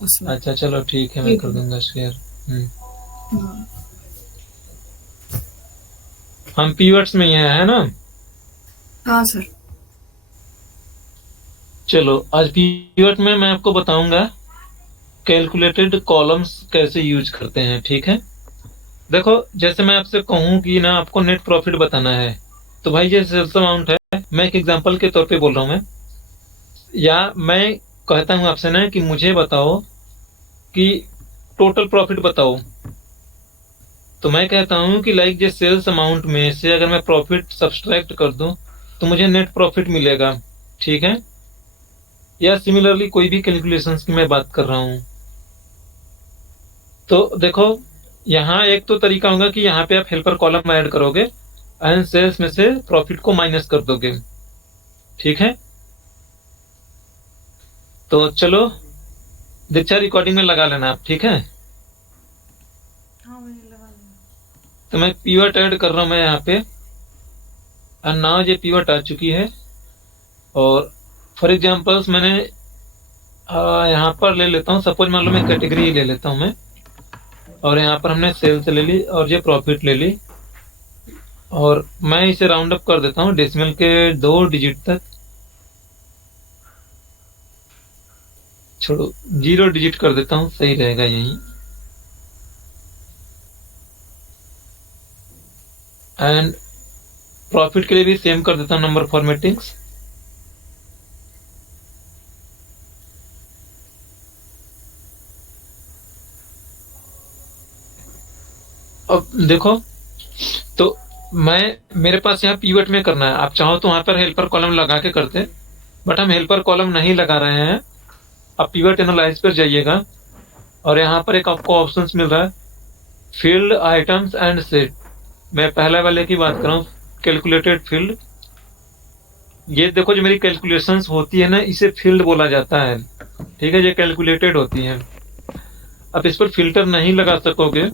उसमें। अच्छा चलो ठीक है, मैं ठीक कर है। दूंगा शेयर। हाँ। हम पीवर्ड्स में ही हैं, है ना? हाँ सर। चलो आज पीवर्ड में मैं आपको बताऊंगा कैलकुलेटेड कॉलम्स कैसे यूज करते हैं, ठीक है? देखो, जैसे मैं आपसे कहूं कि ना आपको नेट प्रॉफिट बताना है, तो भाई ये सेल्स अमाउंट है, मैं एक एग्जांपल के तौर पे बोल रहा हूं मैं, या मैं कहता हूं आपसे ना कि मुझे बताओ कि टोटल प्रॉफिट बताओ, तो मैं कहता हूं कि लाइक ये सेल्स अमाउंट में से अगर मैं प्रॉफिट सब्सट्रैक्ट कर दूं तो मुझे नेट प्रॉफिट मिलेगा, ठीक है? या सिमिलरली कोई भी कैलकुलेशंस की मैं बात कर रहा हूं, तो देखो यहाँ एक तो तरीका होगा कि यहाँ पे आप हेल्पर कॉलम ऐड करोगे एंड सेल्स में से प्रॉफिट को माइनस कर दोगे, ठीक है? तो चलो दीक्षा रिकॉर्डिंग में लगा लेना आप, ठीक है? हाँ मैंने लगा लिया। तो मैं पीवट ऐड कर रहा हूं मैं यहाँ पे, और नाउ ये पीवट आ चुकी है। और फॉर एग्जाम्पल्स मैंने यहाँ पर ले लेता हूँ, सपोज मान लो मैं कैटेगरी ले लेता हूँ मैं, और यहाँ पर हमने सेल्स ले ली और ये प्रॉफिट ले ली, और मैं इसे राउंड अप कर देता हूँ डेसिमल के 2 डिजिट तक, छोड़ो 0 डिजिट कर देता हूँ, सही रहेगा यही। एंड प्रॉफिट के लिए भी सेम कर देता हूँ नंबर फॉर्मेटिंग्स। अब देखो, तो मैं मेरे पास यहाँ पीवट में करना है, आप चाहो तो वहां पर हेल्पर कॉलम लगा के करते, बट हम हेल्पर कॉलम नहीं लगा रहे हैं। आप पीवट एनालाइज पर जाइएगा और यहाँ पर एक आपको ऑप्शंस मिल रहा है, फील्ड आइटम्स एंड सेट। मैं पहले वाले की बात कर रहा हूँ, कैलकुलेटेड फील्ड। ये देखो जो मेरी कैलकुलेशंस होती है ना, इसे फील्ड बोला जाता है, ठीक है? ये कैलकुलेटेड होती है। अब इस पर फिल्टर नहीं लगा सकोगे,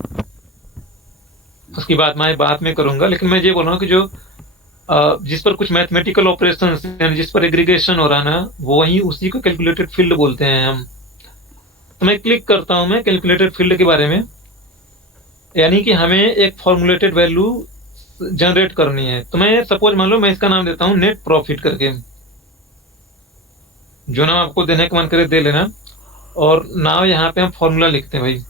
उसकी बात मैं बाद में करूंगा, लेकिन मैं ये बोल रहा हूँ कि जो जिस पर कुछ मैथमेटिकल ऑपरेशन यानी जिस पर एग्रीगेशन हो रहा है ना, वो वही उसी को कैलकुलेटेड फील्ड बोलते हैं हम। तो मैं क्लिक करता हूं मैं कैलकुलेटेड फील्ड के बारे में, यानी कि हमें एक फॉर्मुलेटेड वैल्यू जनरेट करनी है। तो मैं सपोज मान लो मैं इसका नाम देता हूँ नेट प्रॉफिट करके, जो नाम आपको देने का मन करे दे लेना। और नाम यहाँ पे हम फॉर्मूला लिखते हैं भाई।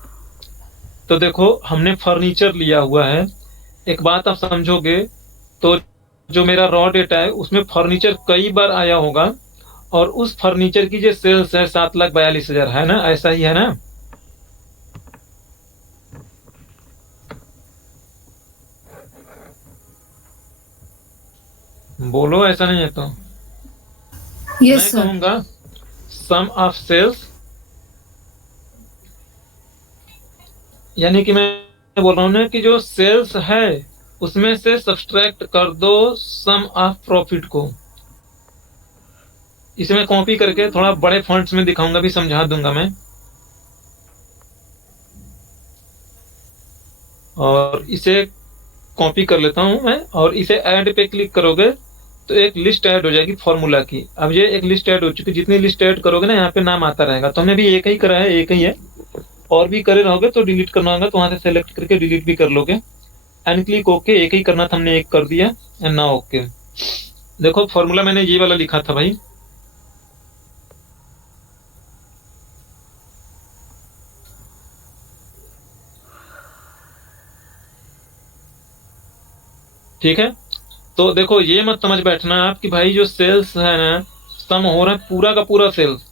तो देखो हमने फर्नीचर लिया हुआ है, एक बात आप समझोगे, तो जो मेरा रॉ डेटा है उसमें फर्नीचर कई बार आया होगा, और उस फर्नीचर की जो सेल्स है 7,42,000, है ना? ऐसा ही है ना? बोलो ऐसा नहीं है तो यस मैं सर। कहूंगा सम ऑफ सेल्स, यानी कि मैं बोल रहा हूँ ना कि जो सेल्स है उसमें से सब्सट्रैक्ट कर दो सम ऑफ प्रॉफिट को। इसे मैं कॉपी करके थोड़ा बड़े फॉन्ट्स में दिखाऊंगा, भी समझा दूंगा मैं। और इसे कॉपी कर लेता हूं मैं, और इसे ऐड पे क्लिक करोगे तो एक लिस्ट ऐड हो जाएगी फॉर्मूला की। अब ये एक लिस्ट ऐड हो चुकी है, जितनी लिस्ट ऐड करोगे ना यहाँ पे नाम आता रहेगा। तो हमने भी एक ही करा है, एक ही है, और भी करे रहोगे तो डिलीट करना होगा, तो वहां से सेलेक्ट करके डिलीट भी कर लोगे। एंड क्लिक ओके, एक ही करना था, हमने एक कर दिया। And now okay. देखो फॉर्मूला मैंने ये वाला लिखा था भाई, ठीक है? तो देखो ये मत समझ बैठना आप कि भाई जो सेल्स है ना, सम हो रहा है पूरा का पूरा सेल्स।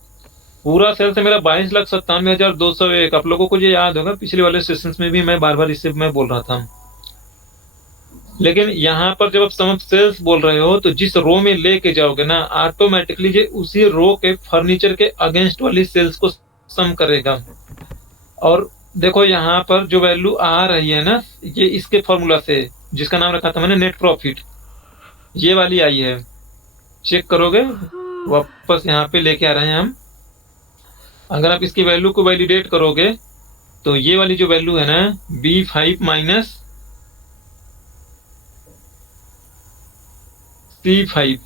पूरा सेल्स है मेरा 22,97,201। आप लोगों को ये याद होगा, पिछले वाले सेशंस में भी मैं बार बार इससे मैं बोल रहा था। लेकिन यहाँ पर जब आप सम ऑफ सेल्स बोल रहे हो, तो जिस रो में लेके जाओगे ना, ऑटोमेटिकली ये उसी रो के फर्नीचर के अगेंस्ट वाली सेल्स को सम करेगा। और देखो यहाँ पर जो वैल्यू आ रही है ना, ये इसके फॉर्मूला से, जिसका नाम रखा था मैंने नेट प्रॉफिट, ये वाली आई है। चेक करोगे, वापस यहाँ पे लेके आ रहे हैं हम। अगर आप इसकी वैल्यू को वैलिडेट करोगे, तो ये वाली जो वैल्यू है ना, B5 - C5,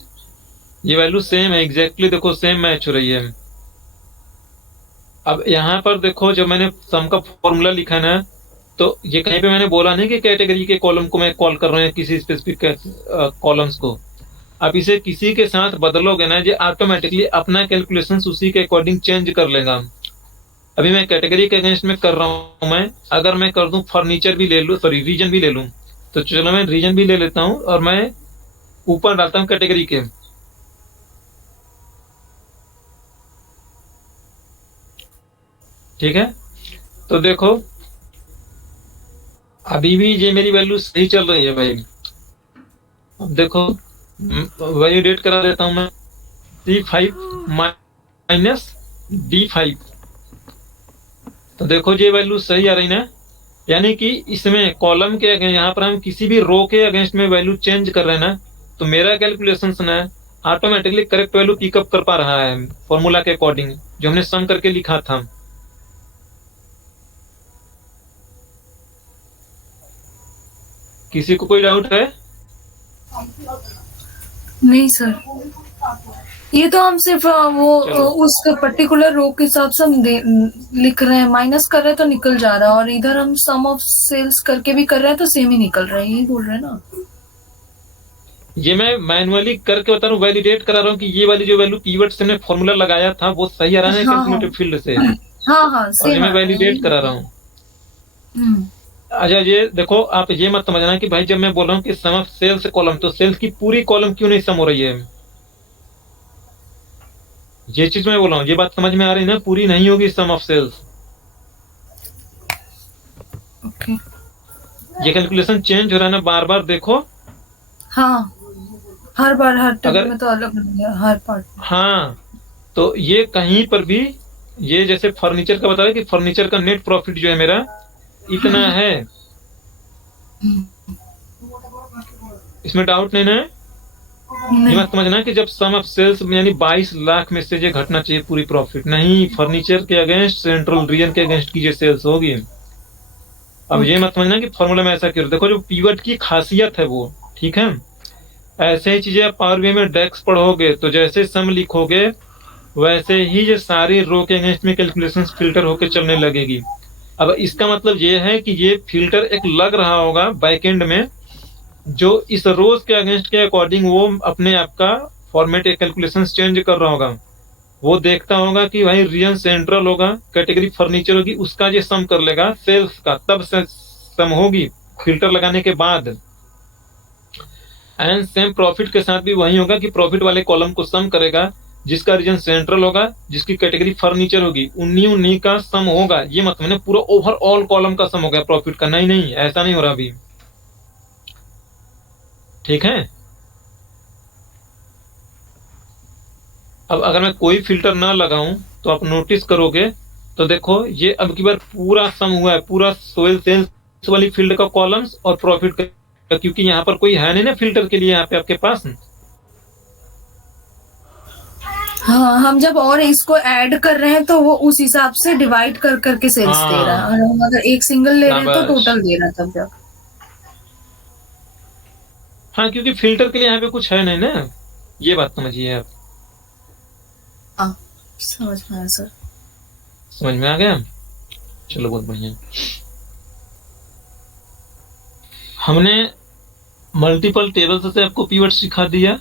ये वैल्यू सेम है एग्जैक्टली, देखो सेम मैच हो रही है। अब यहाँ पर देखो, जब मैंने सम का फॉर्मूला लिखा ना, तो ये कहीं पे मैंने बोला नहीं कि कैटेगरी के कॉलम को मैं कॉल कर रहा हूँ, किसी स्पेसिफिक कॉलम्स को। अब इसे किसी के साथ बदलोगे ना, ये ऑटोमेटिकली अपना कैलकुलेशन उसी के अकॉर्डिंग चेंज कर लेगा। अभी मैं कैटेगरी के अगेंस्ट में कर रहा हूँ, मैं अगर मैं कर दूं फर्नीचर भी ले लूं, सॉरी रीजन भी ले लूं, तो चलो मैं रीजन भी ले लेता हूँ और मैं ऊपर डालता हूँ कैटेगरी के। ठीक है, तो देखो अभी भी ये मेरी वैल्यू सही चल रही है भाई। अब देखो वैलिडेट करा देता हूं मैं, C5 माइनस D5, तो देखो ये वैल्यू सही आ रही ना। यानी कि इसमें कॉलम के अगेंस्ट, यहाँ पर हम किसी भी रो के अगेंस्ट में वैल्यू चेंज कर रहे हैं ना, तो मेरा कैलकुलेशन ना ऑटोमेटिकली करेक्ट वैल्यू पिकअप कर पा रहा है फॉर्मूला के अकॉर्डिंग जो हमने सम करके लिखा था। किसी को कोई डाउट है? नहीं सर, ये तो हम सिर्फ उस पर्टिकुलर रो के हिसाब से हम लिख रहे हैं, माइनस कर रहे हैं तो निकल जा रहा है, और इधर हम सम ऑफ सेल्स करके भी कर रहे हैं तो सेम ही निकल रहा है, यही बोल रहे हैं ना। ये मैं मैनुअली करके बता रहा हूँ, वैलिडेट करा रहा हूँ कि ये वाली जो वैल्यू कीवर्ड से मैंने फॉर्मूला लगाया था वो सही आ रहा है कैलकुलेटिव फील्ड से। हाँ और ये मैं वैलिडेट करा रहा हूँ। अच्छा ये देखो, आप ये मत समझना कि भाई जब मैं बोल रहा हूँ कि सम ऑफ सेल्स कॉलम, तो सेल्स की पूरी कॉलम क्यों नहीं सम हो रही है, ये चीज मैं बोल रहा हूँ, ये बात समझ में आ रही है ना, पूरी नहीं होगी सम ऑफ सेल्स। ओके, ये कैलकुलेशन चेंज हो रहा है ना बार बार, देखो। हाँ, हर बार हर टेबल में तो अलग है, हर पार्ट। हाँ, तो ये कहीं पर भी, ये जैसे फर्नीचर का बता रहा है कि फर्नीचर का नेट प्रॉफिट जो है मेरा इतना है, इसमें डाउट नहीं ना है। ये मत समझना कि जब सम ऑफ सेल्स यानी 22 लाख में से ये घटना चाहिए पूरी प्रॉफिट, नहीं, फर्नीचर के अगेंस्ट सेंट्रल रीजन के अगेंस्ट की जो सेल्स होगी। अब ये मत समझना कि फॉर्मूला में ऐसा क्यों, देखो जो पीवट की खासियत है वो, ठीक है, ऐसे ही चीजें आप पावर बीआई में डेक्स पढ़ोगे तो जैसे सम लिखोगे वैसे ही ये सारी रो के अगेंस्ट में कैलकुलेशन फिल्टर होके चलने लगेगी। अब इसका मतलब ये है कि ये फिल्टर एक लग रहा होगा बैकएंड में, जो इस रोज के अगेंस्ट के अकॉर्डिंग वो अपने आप का फॉर्मेट या कैलकुलेशन चेंज कर रहा होगा। वो देखता होगा कि भाई रीजन सेंट्रल होगा, कैटेगरी फर्नीचर होगी, उसका ये सम कर लेगा सेल्स का, तब से सम होगी फिल्टर लगाने के बाद। एंड सेम प्रॉफिट के साथ भी वही होगा कि प्रॉफिट वाले कॉलम को सम करेगा, जिसका रीजन सेंट्रल होगा, जिसकी कैटेगरी फर्नीचर होगी, उन्हीं उन्हीं का सम होगा। ये मत मैंने पूरा ओवरऑल कॉलम का सम हो गया प्रॉफिट का, नहीं नहीं ऐसा नहीं हो रहा अभी, ठीक है। अब अगर मैं कोई फिल्टर ना लगाऊं तो आप नोटिस करोगे, तो देखो ये अब की बार पूरा सम हुआ है, पूरा सोयल सेल्स वाली फील्ड का कॉलम्स और प्रॉफिट का, क्योंकि यहाँ पर कोई है नहीं ना फिल्टर के लिए यहाँ पे आपके पास। हाँ, हम जब और इसको ऐड कर रहे हैं तो वो उस हिसाब से डिवाइड कर करके सेल्स दे रहा है, और हम अगर एक सिंगल ले रहे हैं तो टोटल दे रहा है तब जब। हाँ, क्योंकि फिल्टर के लिए यहाँ पे कुछ है नहीं ना, ये बात समझिए आप। हाँ, समझ में आया सर। समझ में आ गया, चलो बहुत बढ़िया। हमने मल्टीपल टेबल्स से आपको पीवर्ड सिखा दिया,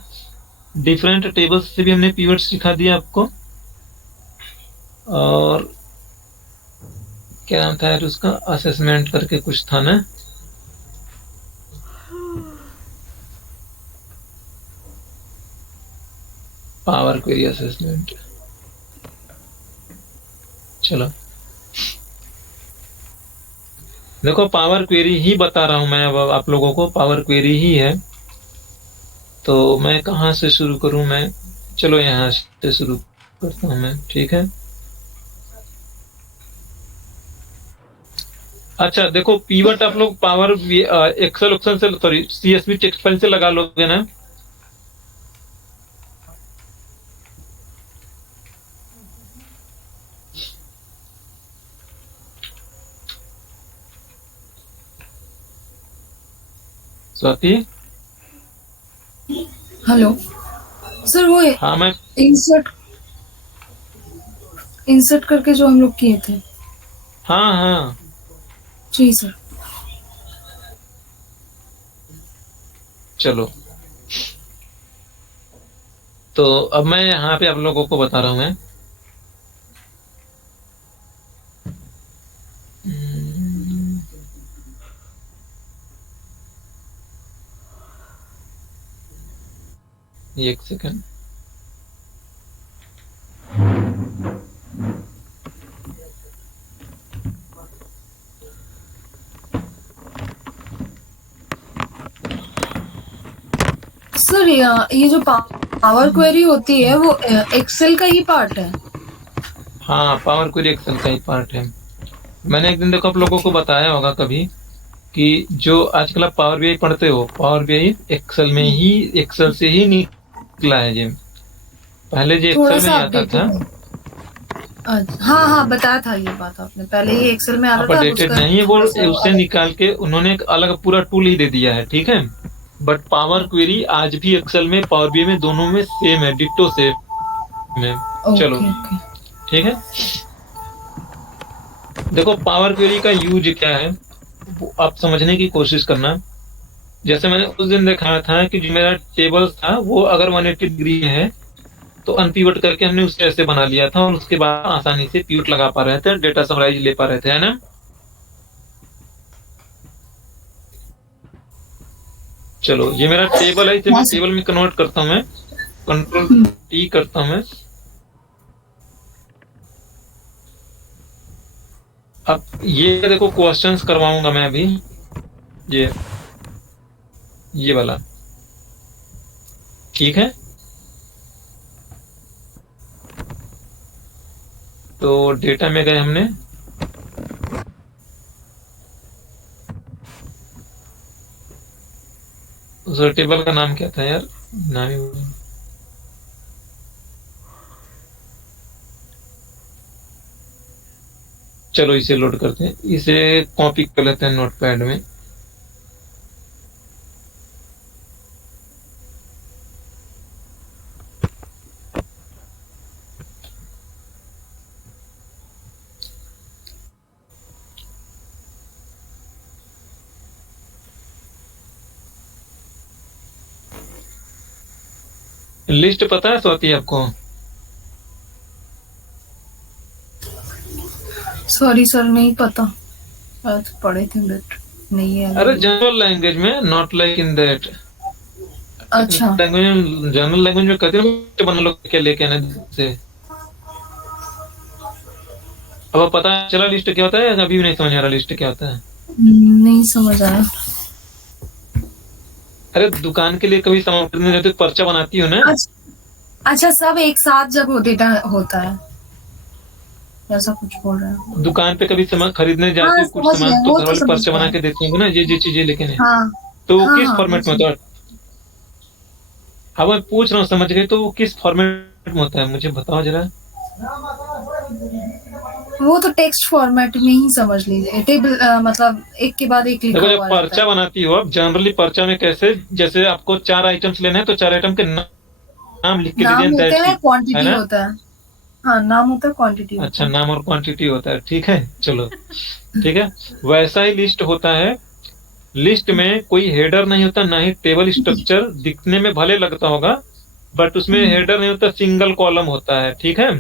डिफरेंट टेबल्स से भी हमने पीवर्ड सिखा दिया आपको, और क्या नाम था यार उसका, असेसमेंट करके कुछ था ना, पावर क्वेरी असेसमेंट। चलो देखो, पावर क्वेरी ही बता रहा हूं मैं अब आप लोगों को, पावर क्वेरी ही है। तो मैं कहाँ से शुरू करूं मैं, चलो यहाँ से शुरू करता हूं मैं, ठीक है। अच्छा देखो, पीवट आप लोग पावर एक्सेल ऑप्शन से, सॉरी सीएसवी टेक्स्ट फाइल से लगा लोगे ना। स्वाति, हेलो सर, वो हाँ मैं इंसर्ट करके जो हम लोग किए थे। हाँ हाँ जी सर। चलो, तो अब मैं यहाँ पे आप लोगों को बता रहा हूँ मैं। हम्म, एक सेकंड। सर ये जो पावर क्वेरी होती है वो एक्सेल का ही पार्ट है। हाँ, पावर क्वेरी एक्सेल का ही पार्ट है। मैंने एक दिन देखो आप लोगों को बताया होगा कभी कि जो आजकल आप पावर बीआई पढ़ते हो, पावर बीआई एक्सेल में ही, एक्सेल से ही निकला है ये। पहले जो थोड़ा एक्सेल में सा ही आता था, अपडेटेड है। अच्छा, हाँ हाँ बताया था ये बात आपने, पहले ये एक्सेल में आता था, अब अपडेटेड उसका नहीं है वो, थोड़ा सा उससे अलग। निकाल के उन्होंने एक अलग पूरा टूल ही दे दिया है, ठीक है। बट पावर क्वेरी आज भी एक्सेल में, पावर बीआई में, दोनों में सेम है, डिट्टो सेम है। चलो, ओके ओके। ठीक है। देखो पावर क्वेरी का यूज क्या है, वो आप समझने की कोशिश करना। जैसे मैंने उस दिन दिखाया था कि जो मेरा टेबल था वो अगर 180 डिग्री है तो अनपिवट करके हमने उसे ऐसे बना लिया था, और उसके बाद आसानी से पिवट लगा पा रहे थे, डेटा समराइज ले पा रहे थे, है ना। चलो, ये मेरा टेबल है, इसे हाँ मैं सर। टेबल में कन्वर्ट करता हूँ मैं, कंट्रोल टी करता हूँ मैं। अब ये देखो क्वेश्चंस करवाऊंगा मैं अभी, ये ये वाला, ठीक है। तो डेटा में गए हमने, उस टेबल का नाम क्या था यार, नाम ही भूल गया। चलो इसे लोड करते हैं, इसे कॉपी कर लेते हैं नोटपैड में। लिस्ट पता है स्वाति आपको? सॉरी सर, नहीं पता, आज पढ़े थे बट नहीं है अरे अभी। जनरल लैंग्वेज में, नॉट लाइक इन दैट। अच्छा। लैंग्वेज में, जनरल लैंग्वेज में कहते हैं बना लो क्या लेके आने से। अब पता चला लिस्ट क्या होता है, या अभी भी नहीं समझ आ रहा लिस्ट क्या होता है? नहीं समझ आया। अरे दुकान के लिए कभी सामान खरीदने जाते हो, पर्चा बनाती हो ना। अच्छा, सब एक साथ जब डेटा होता है, ऐसा कुछ बोल रहे हैं। दुकान पे कभी सामान खरीदने जाते हाँ हो कुछ समझ सामान, गए, तो वो घर तो वाले समझ पर्चा बना गए। के देते होंगे ना, ये चीजें लेके नहीं। हाँ तो वो हाँ किस हाँ फॉर्मेट में होता है? अब मैं पूछ रहा हूँ, समझ गए, तो वो किस फॉर्मेट में होता है मुझे बताओ जरा। वो तो टेक्स्ट फॉर्मेट में ही समझ लीजिए, टेबल मतलब एक के बाद एक लिखा देखो जब हुआ रहता पर्चा है। बनाती हो, अब जनरली पर्चा में कैसे, जैसे आपको 4 आइटम्स लेने हैं तो 4 आइटम के नाम लिख के दे दिया, नाम होते दैट्स हैं, इट, है क्वांटिटी ना। होता है। हाँ, नाम होता है, क्वांटिटी होता अच्छा, है। नाम और क्वांटिटी होता है, ठीक है। चलो, ठीक है। वैसा ही लिस्ट होता है। लिस्ट में कोई हेडर नहीं होता, ना ही टेबल स्ट्रक्चर, दिखने में भले लगता होगा बट उसमें हम्म, हेडर नहीं होता, सिंगल कॉलम होता है, ठीक है।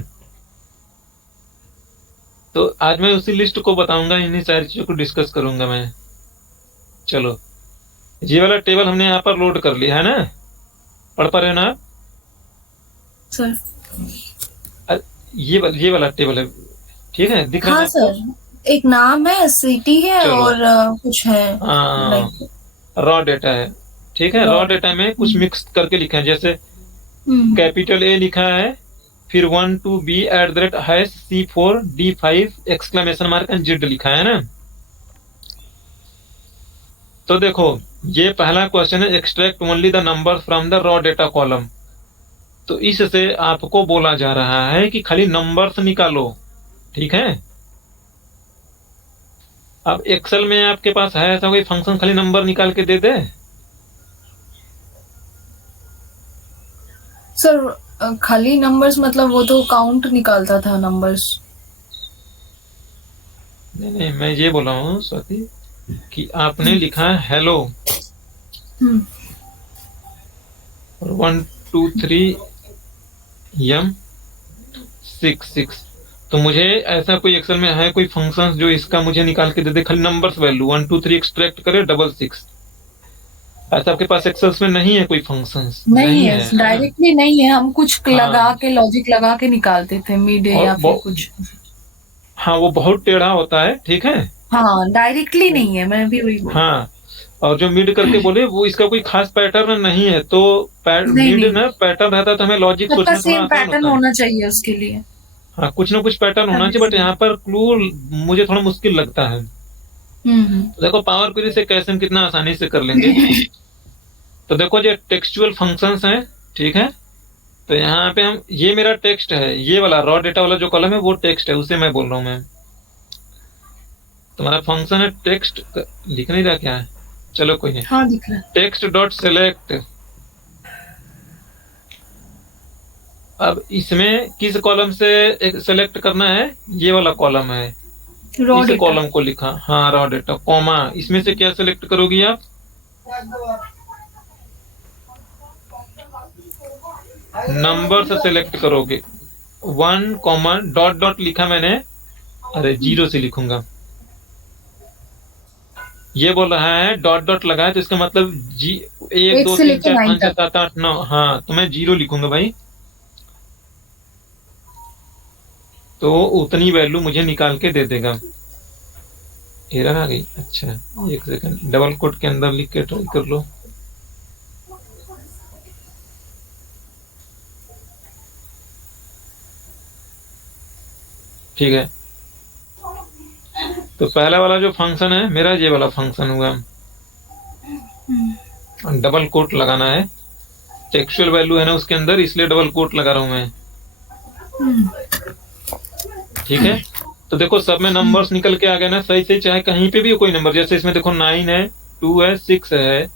तो आज मैं उसी लिस्ट को बताऊंगा, इन्हीं सारी चीजों को डिस्कस करूंगा मैं। चलो, ये वाला टेबल हमने यहाँ पर लोड कर लिया है ना, पढ़ पा रहे हो ना आप? सर। ये वाला टेबल है, ठीक है, दिख रहा है हाँ ना आपको? सर, एक नाम है, सिटी है, चलो, और कुछ है लाइक रॉ डेटा है, ठीक है। Raw rod. डेटा में कुछ मिक्स करके लिखा है, जैसे हम्म। कैपिटल ए लिखा है, फिर 1 2 B @ C4 D5 exclamation mark and Z लिखा है ना। तो देखो, ये पहला क्वेश्चन है, extract only the number from the raw data column. तो इससे आपको बोला जा रहा है कि खाली नंबर्स निकालो, ठीक है। अब एक्सेल में आपके पास है ऐसा कोई फंक्शन खाली नंबर निकाल के दे दे? सर खाली नंबर्स मतलब वो तो काउंट निकालता था नंबर्स। नहीं नहीं, मैं ये बोला हूँ स्वाति कि आपने लिखा है हेलो हम्म और 1 2 3 6 तो मुझे ऐसा कोई एक्सेल में है कोई फंक्शन जो इसका मुझे निकाल के दे दे, खाली नंबर्स वैल्यू 1 2 3 एक्सट्रैक्ट करे 6 ऐसा आपके पास एक्सेल्स में नहीं है कोई फंक्शंस? नहीं नहीं है, है ना? डायरेक्टली नहीं है, हम कुछ लगा हाँ के लॉजिक लगा के निकालते थे मिड या और फिर कुछ। हाँ वो बहुत टेढ़ा होता है, ठीक है। हाँ डायरेक्टली नहीं है, मैं भी वही बोल। हाँ और जो मिड करके बोले वो इसका कोई खास पैटर्न नहीं है, तो नहीं मिड नहीं, ना पैटर्न रहता तो हमें लॉजिक सबका सोचना थोड़ा सेम आसान पैटर्न होता है। होना चाहिए उसके लिए। हाँ कुछ ना कुछ पैटर्न होना तभी चाहिए, बट से। यहाँ पर क्लू मुझे थोड़ा मुश्किल लगता है। हम्म। तो देखो पावर क्वेरी से कैसे हम कितना आसानी से कर लेंगे। तो देखो ये टेक्सचुअल फंक्शंस हैं, ठीक है। तो यहाँ पे हम, ये मेरा टेक्स्ट है, ये वाला रॉ डेटा वाला जो कॉलम है वो टेक्स्ट है, उसे मैं बोल रहा हूँ मैं। तुम्हारा फंक्शन है टेक्स्ट, लिख नहीं रहा क्या है, चलो कोई नहीं। हाँ दिख रहा है। टेक्स्ट डॉट सेलेक्ट, अब इसमें किस कॉलम से सेलेक्ट करना है, ये वाला कॉलम है, रॉ इस डेटा। कॉलम को लिखा, हाँ रॉ डेटा कॉमा, इसमें से क्या सेलेक्ट करोगी आप, नंबर से सेलेक्ट करोगे। 1 डॉट डॉट लिखा मैंने, अरे 0 से लिखूंगा, ये बोल रहा है डॉट डॉट लगा है तो इसका मतलब जी 1 एक 2 से 3 लेके 4 9 5 6 तक। 7 8 9, हाँ तो मैं 0 लिखूंगा भाई। तो उतनी वैल्यू मुझे निकाल के दे देगा। एरर आ गई, अच्छा एक सेकंड, डबल कोट के अंदर लिख के ट्राई कर लो। ठीक है, तो पहला वाला जो फंक्शन है मेरा, ये वाला फंक्शन हुआ, डबल कोट लगाना है, टेक्सचुअल वैल्यू है ना उसके अंदर, इसलिए डबल कोट लगा रहा हूं मैं, ठीक है। तो देखो सब में नंबर्स निकल के आ गए ना सही सही, चाहे कहीं पे भी हो कोई नंबर, जैसे इसमें देखो 9 है, 2 है, 6 है,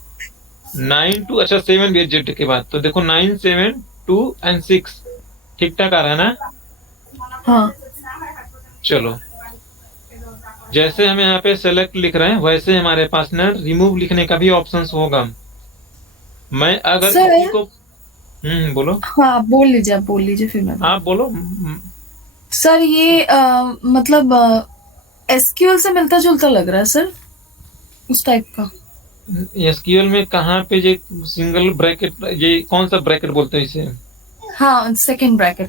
9 2, अच्छा 7 भी है जेड के बाद, तो देखो 9 7 2 एंड 6 ठीक ठाक आ रहा है ना। हाँ चलो जैसे हम यहाँ पे सेलेक्ट लिख रहे हैं वैसे हमारे पास ना रिमूव लिखने का भी ऑप्शन होगा। मैं अगर सर। इसी को, बोलो, हाँ आप बोल लीजिए फिर मैं आप बोलो। सर ये मतलब एसक्यूएल से मिलता जुलता लग रहा है सर, उस टाइप का। एसक्यूएल में कहाँ पे ये सिंगल ब्रैकेट, ये कौन सा ब्रैकेट बोलते हैं इसे? हाँ सेकंड ब्रैकेट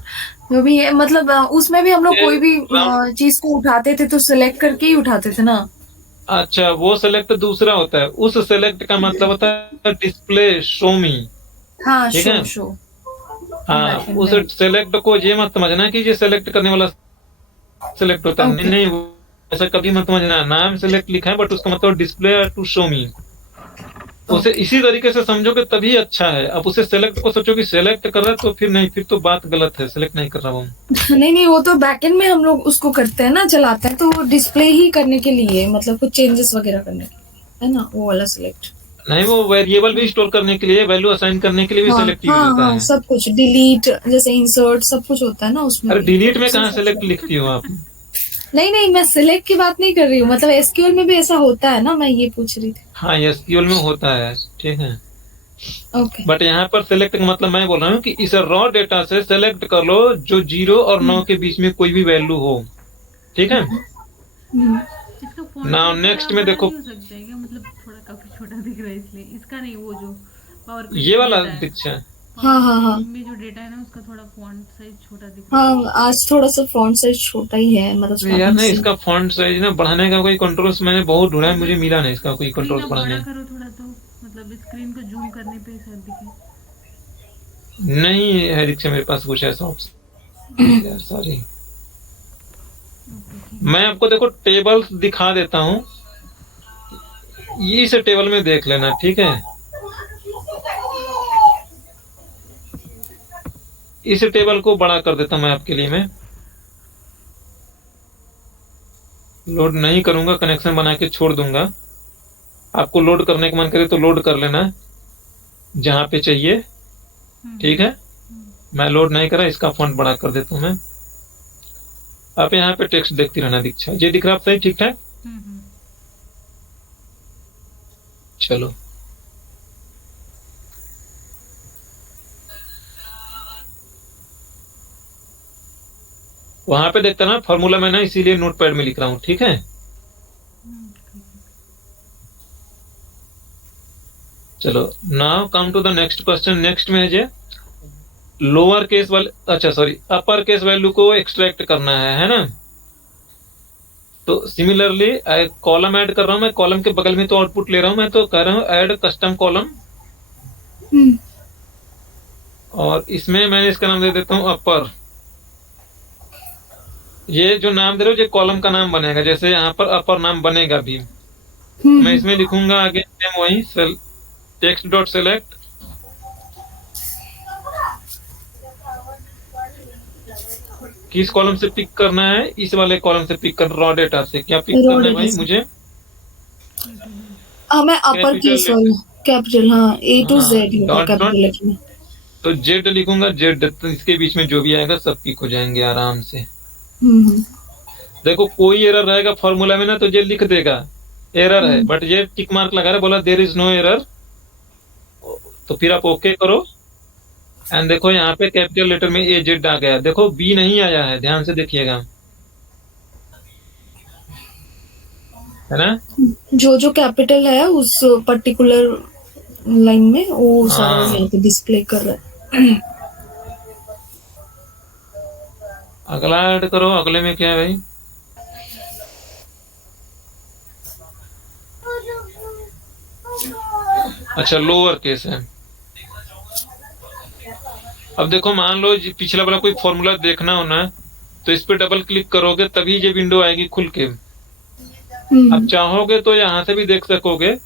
जो भी है, मतलब उसमें भी हम लोग ये कोई भी राउंड, चीज को उठाते थे तो सिलेक्ट करके ही उठाते थे ना। अच्छा वो सेलेक्ट दूसरा होता है, उस सेलेक्ट का मतलब होता है डिस्प्ले शो मी, हाँ ठीक है। शो हाँ बैक एंड उस में। सेलेक्ट को ये मत समझना कि ये सेलेक्ट करने वाला सेलेक्ट होता है, नहीं ओके। नहीं ऐसा कभी मत समझना, नाम सेलेक्ट लिखा है बट उसका मतलब डिस्प्ले टू शो मी, उसे ओके। इसी तरीके से समझोगे तभी अच्छा है। अब उसे सेलेक्ट को सोचो कि सेलेक्ट कर रहा है तो फिर नहीं, फिर तो बात गलत है, सेलेक्ट नहीं कर रहा हूँ। नहीं वो तो बैकएंड में हम लोग उसको करते हैं ना, चलाते हैं, तो डिस्प्ले ही करने के लिए, मतलब कुछ चेंजेस वगैरह करने के लिए है ना वो वाला सिलेक्ट। नहीं वो वेरिएबल भी स्टोर करने के लिए, वैल्यू असाइन करने के लिए भी हाँ सेलेक्ट यूज होता हाँ है। सब कुछ डिलीट जैसे इंसर्ट सब कुछ होता है ना उसमें अरे भी, तो डिलीट में उसी कहाँ हिसाब सेलेक्ट से। लिखती हो आप? नहीं मैं सिलेक्ट की बात नहीं कर रही हूँ, मतलब एसक्यूएल में भी ऐसा होता है ना, मैं ये पूछ रही थी। हाँ एसक्यूएल में होता है, ठीक है। ओके। बट यहाँ पर सेलेक्ट का मतलब मैं बोल रहा हूँ कि इस रॉ डेटा से सेलेक्ट कर लो जो 0 और 9 के बीच में कोई भी वैल्यू हो, ठीक है। इसका फॉन्ट नाउ साइज नेक्स्ट थोड़ा में बड़ा देखो, नहीं हो सकता है क्या, मतलब थोड़ा काफी छोटा दिख रहा है इसलिए, इसका नहीं, वो जो पावर ये वाला डेटा है, दिखता है, हाँ में जो डेटा है ना उसका थोड़ा फॉन्ट साइज छोटा दिख रहा है। हाँ आज थोड़ा सा फॉन्ट साइज छोटा ही है, मतलब तो यार स्टार्टिंग नहीं से। इसका फॉन्ट साइज ना बढ़ाने का कोई कंट्रोल्स मैंने बहुत ढूंढा है, मुझे मतलब मिला नहीं इसका कोई स्क्रीन कंट्रोल्स आप बढ़ाने। बड़ा करो थोड़ा, तो मतलब स्क्रीन को जूम करने पे शायद दिखे। नहीं है दीक्षा मेरे पास कुछ ऐसा ऑप्शन यार, सॉरी। मैं आपको देखो टेबल्स दिखा देता हूँ, इस टेबल में देख लेना, ठीक है। इस टेबल को बड़ा कर देता मैं आपके लिए, मैं लोड नहीं करूंगा, कनेक्शन बना के छोड़ दूंगा। आपको लोड करने का मन करे तो लोड कर लेना जहां पे चाहिए, ठीक है। मैं लोड नहीं करा, इसका फॉन्ट बड़ा कर देता हूँ मैं। आप यहाँ पे टेक्स्ट देखती रहना दीक्षा, ये दिख रहा है आप सही ठीक ठाक? हम्म। चलो वहां पे देखता ना फॉर्मूला मैं ना इसीलिए नोटपैड में लिख रहा हूँ, ठीक है? ठीक है। चलो now come to the next question. Next में है जे लोअर केस वाले, अच्छा सॉरी, अपर केस वैल्यू को एक्सट्रैक्ट करना है ना? तो सिमिलरली कॉलम ऐड कर रहा हूं मैं, कॉलम के बगल में तो आउटपुट ले रहा हूं मैं, तो कह रहा हूं ऐड कस्टम कॉलम, हम्म, और इसमें मैं इसका नाम दे देता हूं अपर। ये जो नाम दे रहा हूं ये कॉलम का नाम बनेगा, जैसे यहाँ पर अपर नाम बनेगा भी। मैं हम्म, इसमें लिखूंगा आगे सेम वही टेक्स्ट डॉट सेलेक्ट, किस कॉलम से पिक करना है? इस वाले कॉलम से पिक कर, रॉ डेटा से। क्या पिक रॉ करना है डेटा भाई से। मुझे? हाँ, मैं अपर कैपिटल केस लेटर, वाला कैपिटल, हाँ A to Z हाँ होगा डॉट डॉट, कैपिटल लेटर में। तो जेड लिखूंगा, जेड, तो इसके बीच में जो भी आएगा सब पिक हो जाएंगे आराम से। हम्म, देखो कोई एरर रहेगा फॉर्मूला में ना तो ये लिख देगा एरर है, हम्म, बट ये टिक मार्क लगा रहा है, बोला देयर इज नो एरर, तो फिर आप ओके करो। एंड देखो यहाँ पे कैपिटल लेटर में ए जेड आ गया, देखो बी नहीं आया है, ध्यान से देखिएगा, है ना? जो जो कैपिटल है उस पर्टिकुलर लाइन में वो सारा हाँ, यहाँ पे डिस्प्ले कर रहा है। अगला ऐड करो, अगले में क्या है भाई? अच्छा लोअर केस है। अब देखो मान लो पिछला वाला कोई फॉर्मूला देखना हो ना, तो इस पे डबल क्लिक करोगे तभी ये विंडो आएगी खुल के। अब हम्म, चाहोगे तो यहाँ से भी देख सकोगे,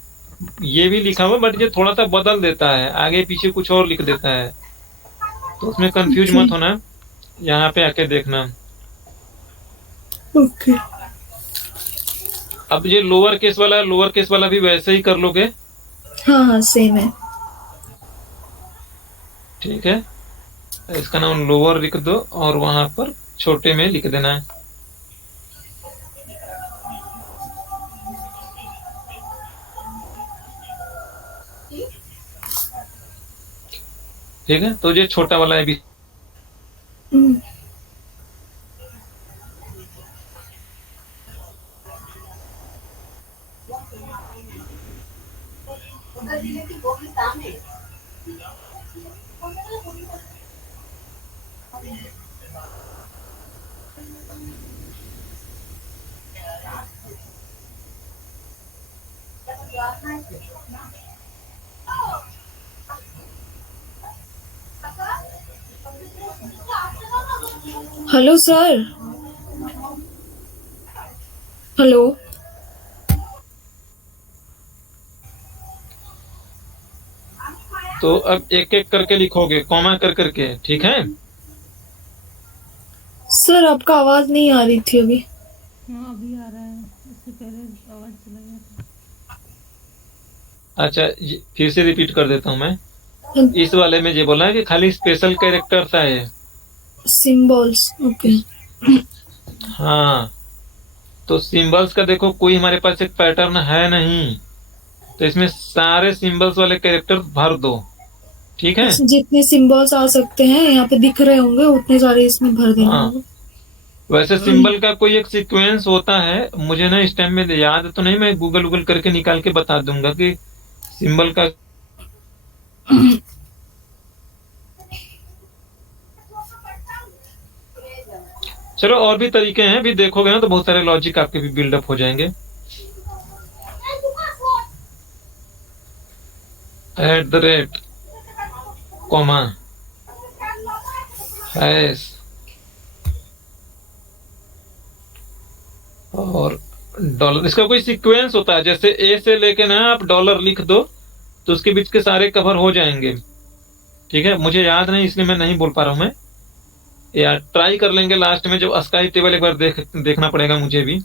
ये भी लिखा हुआ, बट ये थोड़ा सा बदल देता है, आगे पीछे कुछ और लिख देता है, तो उसमें कंफ्यूज ओके, मत होना, यहाँ पे आके देखना। ओके। अब ये लोअर केस वाला भी वैसे ही कर लोगे, हाँ हाँ, सेम है। ठीक है? इसका नाम लोअर लिख दो और वहां पर छोटे में लिख देना है, ठीक है? तो ये छोटा वाला है भी। हम्म, हेलो सर। हेलो। तो अब एक एक करके लिखोगे, कॉमा कर करके, ठीक है? सर आपका आवाज नहीं आ रही थी अभी। हाँ अभी आ रहा है, इससे पहले आवाज चला गया था। अच्छा फिर से रिपीट कर देता हूँ मैं। इस वाले में ये बोला है कि खाली स्पेशल कैरेक्टर था ये। Symbols, okay. हाँ, तो सिंबल्स का देखो कोई हमारे पास एक पैटर्न है नहीं, तो इसमें सारे सिंबल्स वाले कैरेक्टर भर दो, ठीक है? जितने सिंबल्स आ सकते हैं यहाँ पे दिख रहे होंगे उतने सारे इसमें भर देना हाँ, होगा। वैसे सिंबल का कोई एक सीक्वेंस होता है, मुझे ना इस टाइम में याद तो नहीं, मैं गूगल गूगल करके निकाल के बता दूंगा कि सिंबल का। चलो और भी तरीके हैं, भी देखोगे ना तो बहुत सारे लॉजिक आपके भी बिल्डअप हो जाएंगे। At the rate, comma, hash, और डॉलर, इसका कोई सीक्वेंस होता है, जैसे ए से लेके ना आप डॉलर लिख दो तो उसके बीच के सारे कवर हो जाएंगे, ठीक है? मुझे याद नहीं इसलिए मैं नहीं बोल पा रहा हूं मैं, या ट्राई कर लेंगे लास्ट में जब अस्काई टेबल एक बार देखना पड़ेगा मुझे भी।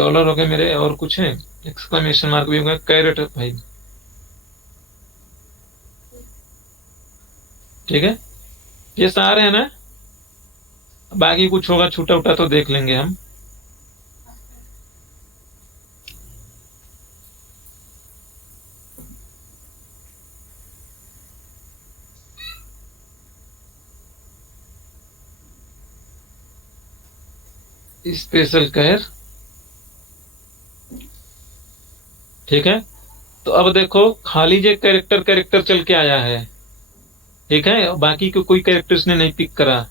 डॉलर हो गए मेरे, और कुछ है, एक्सक्लेमेशन मार्क भी होगा, कैरेट भाई, ठीक है, ये सारे है ना। बाकी कुछ होगा छूटा उटा तो देख लेंगे हम। स्पेशल केयर, ठीक है। तो अब देखो खाली जो कैरेक्टर कैरेक्टर चल के आया है, ठीक है, बाकी को कोई कैरेक्टर्स ने नहीं पिक करा,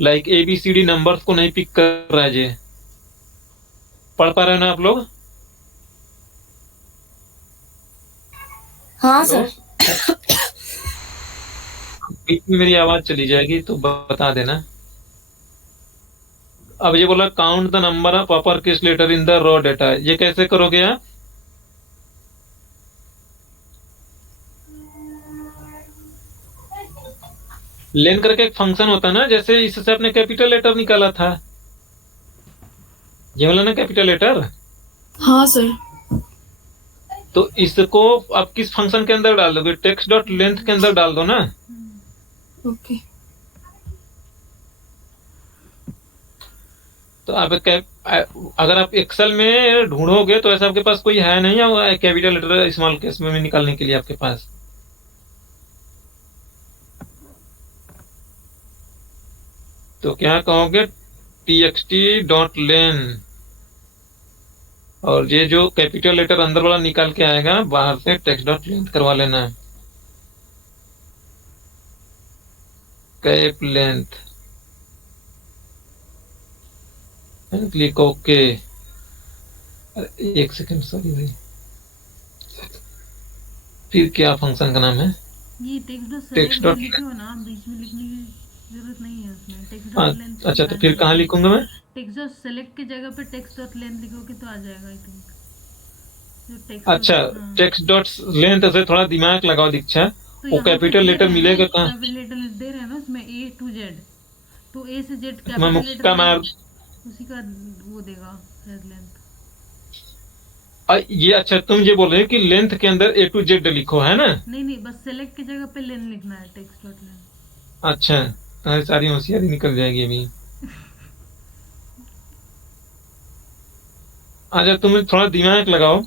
लाइक ABCD नंबर्स को नहीं पिक कर रहा है। जे पढ़ पा रहे हो ना आप लोग? हाँ हेलो, सर। बीच में मेरी आवाज चली जाएगी तो बता देना। अब ये बोला count the number of upper case letter in the raw data, ये कैसे करोगे आप? लेन करके एक फंक्शन होता है ना, जैसे इससे आपने कैपिटल लेटर निकाला था, ये वाला ना कैपिटल लेटर। हाँ सर। तो इसको आप किस फंक्शन के अंदर डाल दोगे? टेक्स्ट डॉट लेंथ के अंदर डाल दो ना। ओके। तो आप अगर आप एक्सेल में ढूंढोगे तो ऐसा आपके पास कोई है नहीं कैपिटल लेटर स्मॉल केस में निकालने के लिए आपके पास। तो क्या कहोगे? txt.len, और ये जो कैपिटल लेटर अंदर वाला निकाल के आएगा बाहर से टेक्स्ट डॉट लेंथ करवा लेना, कैप लेंथ, क्लिक ओके। एक सेकंड, सॉरी भाई, फिर क्या फंक्शन का नाम है? ये text dot text select dot, लिखे हो ना, आप बीच में लिखने की जरूरत नहीं है उसमें। टेक्स्ट डॉट लेंथ अच्छा, तो फिर कहाँ लिखूंगा मैं? टेक्स्ट डॉट सेलेक्ट की जगह पे टेक्स्ट डॉट लेंथ लिखोगे तो आ जाएगा आई थिंक। जो टेक्स्ट अच्छा, टेक्स्ट डॉट लेंथ से थोड़ा दिमाग लगाओ दीक्षा, तो वो कैपिटल लेटर मिलेगा कहाँ? कैपिटल लेटर दे रहे हैं ना उसमें A to Z, तो A से Z मैं कैपिटल मुक्का मार, लेटर उसी का वो देगा लेंथ। ये अच्छा तुम ये बोल रहे हो कि लेंथ के अंदर A to Z लिखो, है ना? नहीं नहीं, बस सेलेक्ट की जगह पे लेंथ लिखना है, टेक्स्ट डॉट लेंथ। अच्छा, तुम्हारी सारी होशियारी निकल जाएगी अभी। अच्छा, तुम थोड़ा दिमाग लगाओ,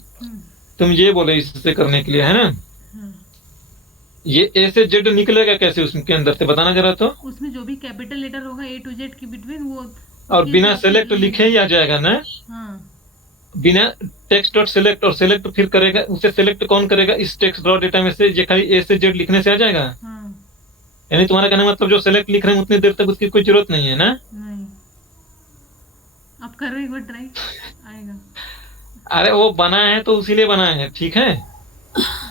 तुम ये बोले इससे करने के लिए, है ना? ये A से Z निकलेगा कैसे उसके अंदर से, बताना जरा तो। उसमें जो भी कैपिटल लेटर होगा A to Z के बिटवीन वो, और बिना सेलेक्ट लिखे ही आ जाएगा ना? हाँ, बिना टेक्स्ट डॉट सेलेक्ट, और सेलेक्ट फिर करेगा, उसे सेलेक्ट कौन करेगा? इस टेक्स्ट डॉट डेटा में से ये खाली A से Z लिखने से आ जाएगा। हाँ, यानी तुम्हारा कहना मतलब जो सेलेक्ट लिख रहे हैं उतनी देर तक उसकी कोई जरूरत नहीं है ना? नहीं, आप करो एक बार ट्राई, आएगा। अरे वो बना है तो उसीलिए बना है, ठीक है।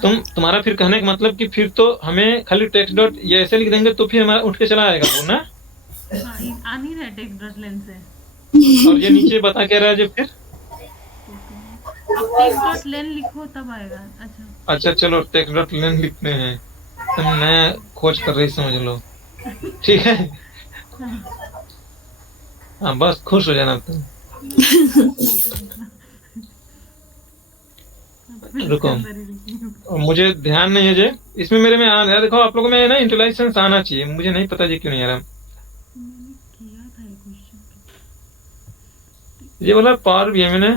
तुम्हारा फिर कहने का मतलब कि फिर तो हमें खाली टेक्स्ट डॉट ये ऐसे लिख देंगे तो फिर हमारा उठ के चला आएगा वो ना। हाँ, आ नहीं रहा टेक्स्ट डॉट लेंथ से। और ये नीचे बता क्या रहा है जो फिर? अब टेक्स्ट डॉट लेंथ लिखो तब आएगा। अच्छा चलो, टेक्स्ट डॉट लेन लिखते हैं, तुम नया खोज कर रही समझ लो, ठीक है। हाँ बस खुश हो जाना तुम। रुको, और मुझे ध्यान नहीं है जे इसमें, मेरे में आ रहा है, देखो आप लोगों में ना इंटेलिजेंस आना चाहिए, मुझे नहीं पता जी क्यों नहीं आ रहा। ये बोला पावर भी है मैंने,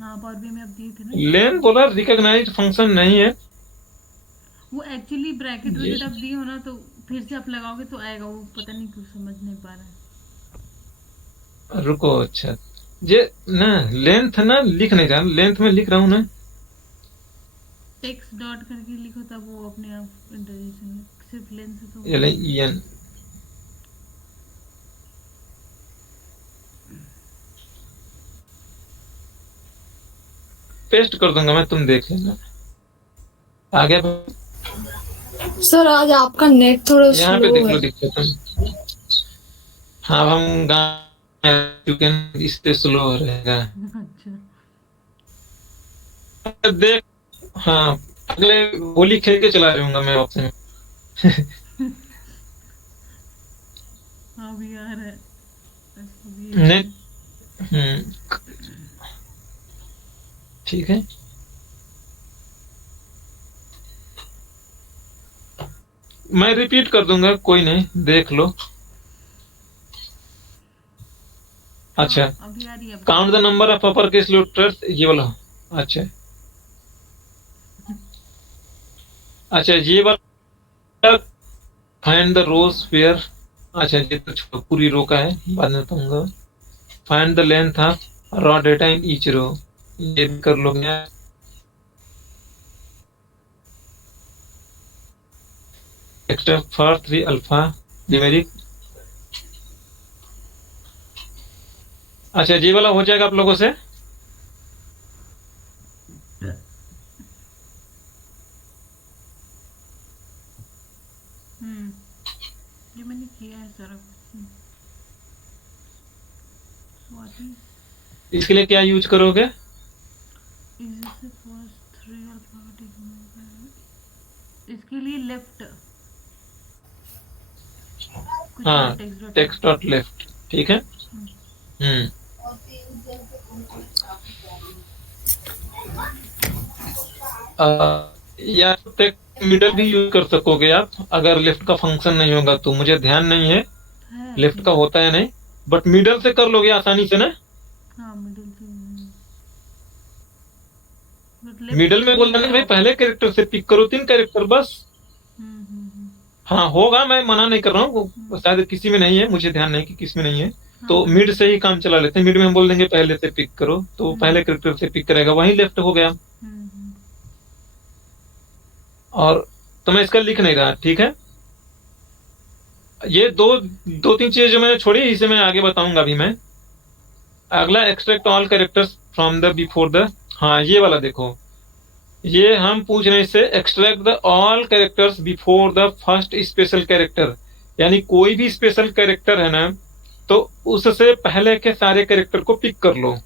हाँ पावर भी में आप दिए थे ना। लेन बोला रिकॉग्नाइज्ड फंक्शन नहीं है, वो एक्चुअली ब्रैकेट वगैरह आप दिए हो ना, तो फिर से आप लगाओगे तो आएगा, वो पता नहीं क्यों समझ नहीं पा रहा है। रुको, अच्छा ये ना लेंथ ना लिख नहीं रहा, लेंथ में लिख रहा हूँ ना, टेक्स्ट डॉट करके लिखो तब वो अपने आप इंटरजेक्शन, सिर्फ लेंथ से तो LIEN पेस्ट कर दूंगा मैं, तुम देख लेना। आ गया सर आज आपका नेट थोड़ा यहाँ पे स्लो देख लो, है। दिक्कत है। हाँ हम चुके, इससे स्लो रहेगा। अच्छा, देख, हाँ अगले होली खेल के चला जाऊंगा मैं ऑप्शन में। हाँ भी आ रहा है, नेट ठीक है, मैं रिपीट कर दूंगा, कोई नहीं, देख लो। अच्छा, हाँ अभी आ रही है अब। Count the number of upper case letters, ये वाला। अच्छा अच्छा, ये वाला फाइंड द रोज वेयर। अच्छा, ये तो छोड़ो, पूरी रो का है, बाद में बताऊंगा। Find the length of raw data in each row, ये भी कर लोगे। Extract for 3 alpha numeric. अच्छा, ये वाला हो जाएगा आप लोगों से। ये मैंने किया है सारा कुछ। स्वाति इसके लिए क्या यूज करोगे? इजी से फर्स्ट 3 अल्फाबेटिक नंबर। इसके लिए लेफ्ट कुछ हाँ, टेक्स्ट टेक्स्ट डॉट लेफ्ट, ठीक है। या टेक्स्ट मिडल भी यूज कर सकोगे आप, अगर लेफ्ट का फंक्शन नहीं होगा तो। मुझे ध्यान नहीं है है लेफ्ट का होता है नहीं, बट मिडल से कर लोगे आसानी से ना। हाँ मिडिल से मिडल में बोल देना भाई पहले कैरेक्टर से पिक करो, 3 कैरेक्टर बस। हाँ होगा, मैं मना नहीं कर रहा हूँ, शायद किसी में नहीं है, मुझे ध्यान नहीं कि किस में नहीं है। तो मिड से ही काम चला लेते हैं। मिड में हम बोल देंगे पहले से पिक करो, तो पहले कैरेक्टर से पिक करेगा, वही लेफ्ट हो गया। और तो मैं इसका लिख नहीं रहा, ठीक है। ये दो 3 चीजें जो मैंने छोड़ी, इसे मैं आगे बताऊंगा अभी मैं। अगला, extract all characters from the before the. हाँ, ये वाला देखो, ये हम पूछ रहे हैं इससे, extract the all characters before the first special character. यानी कोई भी स्पेशल कैरेक्टर है ना, तो उससे पहले के सारे कैरेक्टर को पिक कर लो,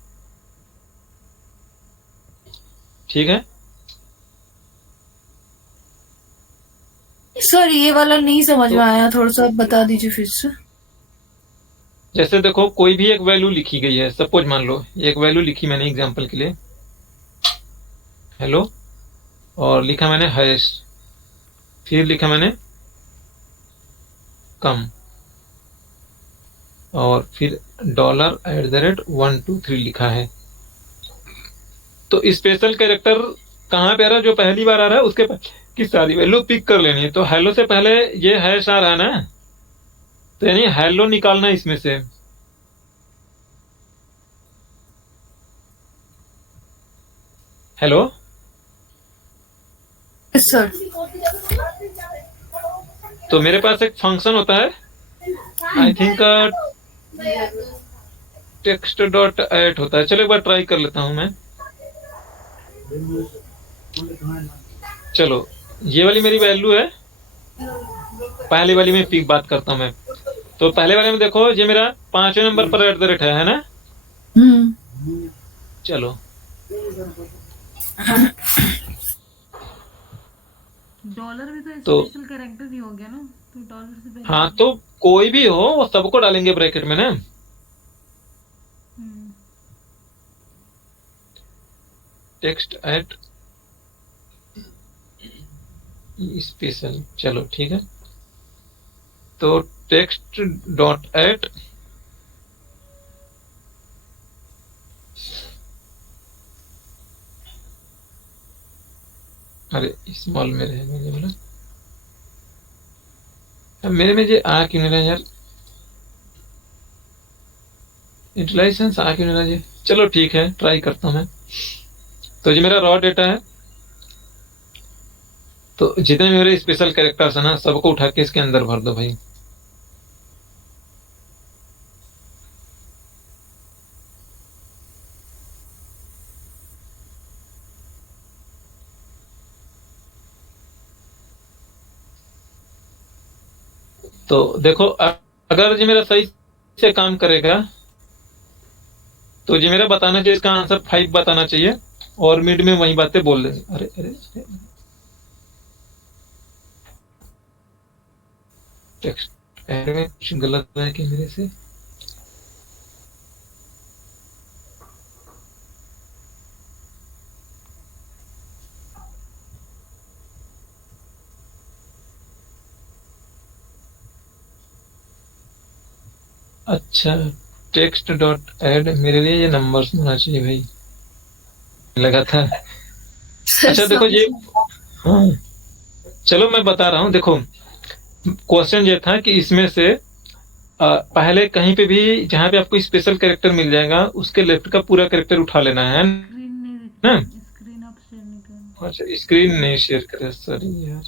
ठीक है। सर ये वाला नहीं समझ में आया, थोड़ा सा बता दीजिए फिर से। जैसे देखो, कोई भी एक वैल्यू लिखी गई है, सपोज मान लो एक वैल्यू लिखी मैंने एग्जांपल के लिए, हेलो, और लिखा मैंने हैश, फिर लिखा मैंने कम, और फिर $@123 लिखा है। तो स्पेशल कैरेक्टर कहाँ पे आ रहा है? जो पहली बार आ रहा है उसके की सारी वैल्यू पिक कर लेनी है। तो हेलो से पहले ये हैश आ रहा है ना, तो यानी हेलो निकालना इसमें से। हेलो, सर तो मेरे पास एक फंक्शन होता है, I think text dot add होता है। चलो एक बार ट्राई कर लेता हूं मैं। चलो, ये वाली मेरी वैल्यू है, पहली वाली में पिक बात करता हूं मैं। तो पहले वाले में देखो, ये मेरा 5वें नंबर पर @ है ना। चलो, डॉलर भी तो तो स्पेशल कैरेक्टर ही हो गया ना, तो डॉलर से पहले हाँ, तो कोई भी हो वो सबको डालेंगे ब्रैकेट में ना। टेक्स्ट ऐड स्पेशल, चलो ठीक है। तो टेक्स्ट डॉट ऐड, अरे स्मॉल में रहे मैंने बोला, अब मेरे में ये आ क्यों नहीं रहा यार, इंटलाइसेंस आ क्यों नहीं रहा ये। चलो ठीक है, ट्राई करता हूँ मैं। तो ये मेरा रॉ डेटा है, तो जितने मेरे स्पेशल कैरेक्टर्स है ना, सबको उठा के इसके अंदर भर दो भाई। तो देखो, अगर ये मेरा सही से काम करेगा तो ये मेरा बताना चाहिए, इसका आंसर 5 बताना चाहिए, और मिड में वही बातें बोल देंगे। अरे अरे, अरे। टेक्स्ट ऐड में कुछ गलत है कि मेरे से? अच्छा, टेक्स्ट डॉट ऐड, मेरे लिए ये नंबर्स होना चाहिए भाई, लगा था। अच्छा देखो ये, हाँ, चलो मैं बता रहा हूँ, देखो क्वेश्चन ये था कि इसमें से पहले कहीं पे भी जहाँ पे आपको स्पेशल कैरेक्टर मिल जाएगा उसके लेफ्ट का पूरा कैरेक्टर उठा लेना है स्क्रीन नहीं दिख ना। रही, स्क्रीन आप शेयर नहीं कर। अच्छा, स्क्रीन नहीं शेयर करे, सॉरी यार।